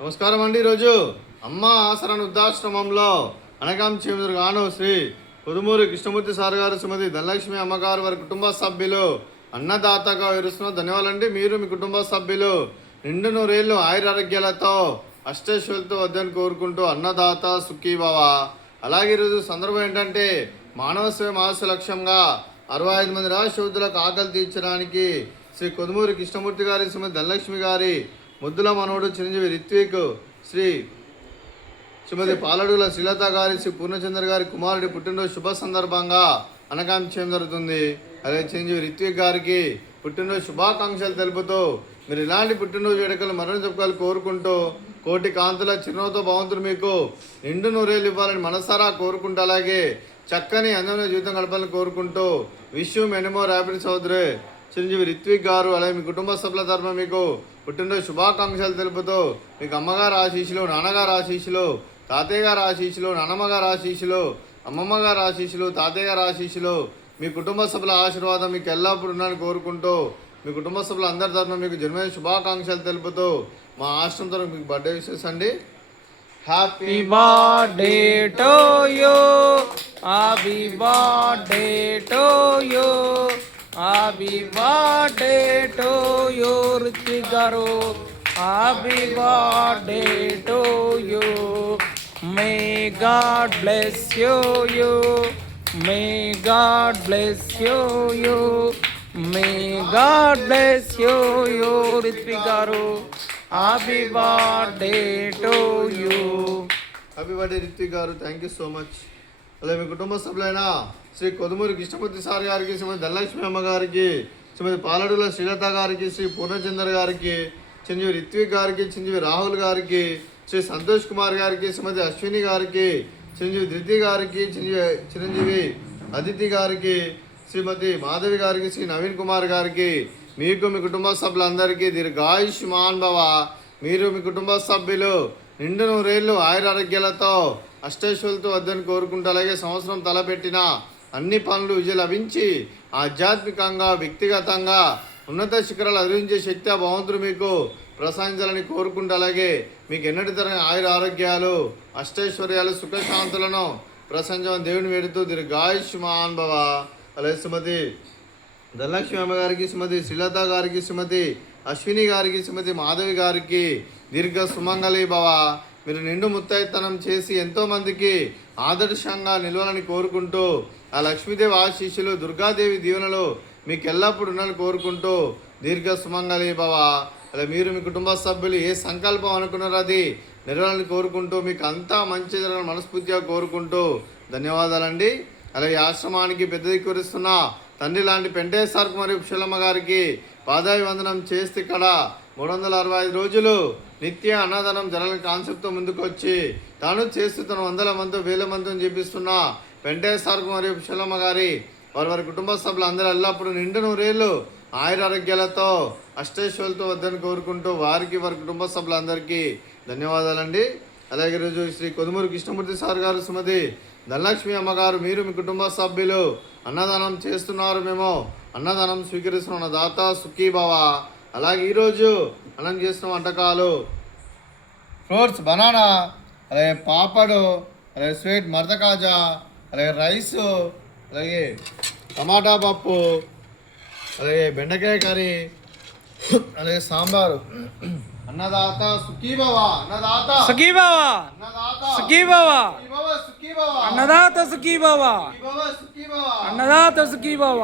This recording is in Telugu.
నమస్కారం అండి. ఈరోజు అమ్మ ఆసరణ వృద్ధాశ్రమంలో అనగాం చేముదురుగాను శ్రీ కొదుమూరి కృష్ణమూర్తి సార్ గారు, శ్రీమతి ధనలక్ష్మి అమ్మగారు, వారి కుటుంబ సభ్యులు అన్నదాతగా విరుస్తున్న ధన్యవాదాలండి. మీరు మీ కుటుంబ సభ్యులు నిండు నూరేళ్ళు ఆయురారోగ్యాలతో అష్టైశ్వర్యాలతో వద్దని కోరుకుంటూ అన్నదాత సుఖీభవ. అలాగే ఈరోజు సందర్భం ఏంటంటే మానవ సేవ మాస లక్ష్యంగా 65 మంది రాష్ట్రవృద్ధులకు ఆకలి తీర్చడానికి శ్రీ కొదుమూరి కృష్ణమూర్తి గారి, శ్రీమతి ధనలక్ష్మి గారి ముద్దుల మనవడు చిరంజీవి రిత్విక్, శ్రీమతి పాలడుగుల శ్రీలత గారి, శ్రీ పూర్ణచంద్ర గారి కుమారుడి పుట్టినరోజు శుభ సందర్భంగా అనకాంక్షం జరుగుతుంది. అలాగే చిరంజీవి రిత్విక్ గారికి పుట్టినరోజు శుభాకాంక్షలు తెలుపుతూ మీరు ఇలాంటి పుట్టినరోజు వేడుకలు మరణం చెప్పుకోవాలి కోరుకుంటూ కోటి కాంతుల చిరునవ్వుతో భగవంతుడు మీకు నిండు నూరేళ్ళు ఇవ్వాలని మనసారా కోరుకుంటూ, అలాగే చక్కని అందమైన జీవితం గడపాలని కోరుకుంటూ wish you many more happy సోదరి చిరంజీవి రిత్విక్ గారు, అలాగే మీ కుటుంబ సభ్యుల తరఫున మీకు పుట్టినరోజు శుభాకాంక్షలు తెలుపుతూ మీకు అమ్మగారు ఆశీస్సులు, నాన్నగారు ఆశీస్సులు, తాతయ్య గారు ఆశీస్సులు, నాన్నమ్మ గారు ఆశీస్సులు, అమ్మమ్మ గారు ఆశీస్సులు, తాతయ్య గారు ఆశీస్సులు, మీ కుటుంబ సభ్యుల ఆశీర్వాదం మీకు ఎల్లప్పుడూ ఉన్నారని కోరుకుంటూ మీ కుటుంబ సభ్యుల అందరి తరఫున మీకు జన్మదిన శుభాకాంక్షలు తెలుపుతూ మా ఆశ్రమం తరఫున మీకు బర్త్డే విషెస్ అండి. Happy birthday to you, happy birthday to you, happy birthday to you Rithvik garu, happy birthday to you. May God bless you, may God bless you, may God bless you Rithvik garu, happy birthday to you. Happy birthday Rithvik garu, thank you so much. అలాగే మీ కుటుంబ సభ్యులైన శ్రీ కొదుమూరి కృష్ణమూర్తి సార్ గారికి, శ్రీమతి ధనలక్ష్మి అమ్మ గారికి, శ్రీమతి పాలడుల శ్రీలత గారికి, శ్రీ పూర్ణచంద్ర గారికి, చిరంజీవి రిత్విక్ గారికి, చిరంజీవి రాహుల్ గారికి, శ్రీ సంతోష్ కుమార్ గారికి, శ్రీమతి అశ్విని గారికి, చిరంజీవి ధృతి గారికి, చిరంజీవి అదితి గారికి, శ్రీమతి మాధవి గారికి, శ్రీ నవీన్ కుమార్ గారికి, మీకు మీ కుటుంబ సభ్యులందరికీ దీర్ఘాయుష్మాన్ భవ. మీరు మీ కుటుంబ సభ్యులు నిండు నూరేళ్ళు ఆయురారోగ్యాలతో అష్టైశ్వర్యాలతో వద్దని కోరుకుంటూ, అలాగే సంవత్సరం తలపెట్టిన అన్ని పనులు విజయం లభించి ఆధ్యాత్మికంగా వ్యక్తిగతంగా ఉన్నత శిఖరాలు అధిరించే శక్తి ఆ భగవంతుడు మీకు ప్రసాదించాలని కోరుకుంటూ, అలాగే మీకు ఎన్నటి తరగని ఆయుర ఆరోగ్యాలు అష్టైశ్వర్యాలు సుఖశాంతులను ప్రసంజం దేవుని వేడుతూ దీర్ఘాయుష్మాన్ భవ. అలాగే శ్రీమతి ధనలక్ష్మి అమ్మగారికి, శ్రీమతి శ్రీలత గారికి, శ్రీమతి అశ్విని గారికి, శ్రీమతి మాధవి గారికి దీర్ఘ సుమంగళి భవ. మీరు నిండు ముత్తైతనం చేసి ఎంతోమందికి ఆదర్శంగా నిలవాలని కోరుకుంటూ ఆ లక్ష్మీదేవి ఆశీస్సులు, దుర్గాదేవి దీవెనలు మీకు ఎల్లప్పుడూ ఉండాలని కోరుకుంటూ దీర్ఘ సుమంగళి భవ. అలా మీరు మీ కుటుంబ సభ్యులు ఏ సంకల్పం అనుకున్నారో అది నెరవేరాలని కోరుకుంటూ మీకు అంతా మంచి జరగాలని మనస్ఫూర్తిగా కోరుకుంటూ ధన్యవాదాలండి. అలాగే ఆశ్రమానికి పెద్ద దిక్కురిస్తున్న తండ్రి లాంటి పెంటేశ్వర్ మరియు పుష్పలమ్మ గారికి పాదాభివందనం చేస్తే ఇక్కడ 365 రోజులు నిత్య అన్నదానం జనాలని కాన్సెప్ట్తో ముందుకు వచ్చి తాను చేస్తూ తన 100 మంది 1000 మందిని చేపిస్తున్న పెంటేశ్వర్ మరియు పుష్పలమ్మ గారి వారి కుటుంబ సభ్యులు అందరూ ఎల్లప్పుడూ నిండు నూరేళ్ళు ఆయురారోగ్యాలతో అష్టైశ్వర్యాలతో వద్దని కోరుకుంటూ వారికి వారి కుటుంబ సభ్యులందరికీ ధన్యవాదాలండి. అలాగే ఈరోజు శ్రీ కొదుమూరి కృష్ణమూర్తి సార్ గారు, శ్రీమతి ధనలక్ష్మి అమ్మగారు, మీరు మీ కుటుంబ సభ్యులు అన్నదానం చేస్తున్నారు, మేము అన్నదానం స్వీకరిస్తున్న దాత సుఖీభవ. అలాగే ఈరోజు అన్నం చేస్తున్న వంటకాలు ఫ్రూట్స్ బనానా, అలాగే పాపడు, అలాగే స్వీట్ మర్దకాజా, అలాగే రైసు, అలాగే టమాటా పప్పు, అలాగే బెండకాయ కర్రీ, అలాగే సాంబారు. అన్నదాత సుఖీభవ, అన్నదాత సుఖీభవ, అన్నదాత సుఖీభవ, అన్నదాత సుఖీభవ, అన్నదాత సుఖీభవ.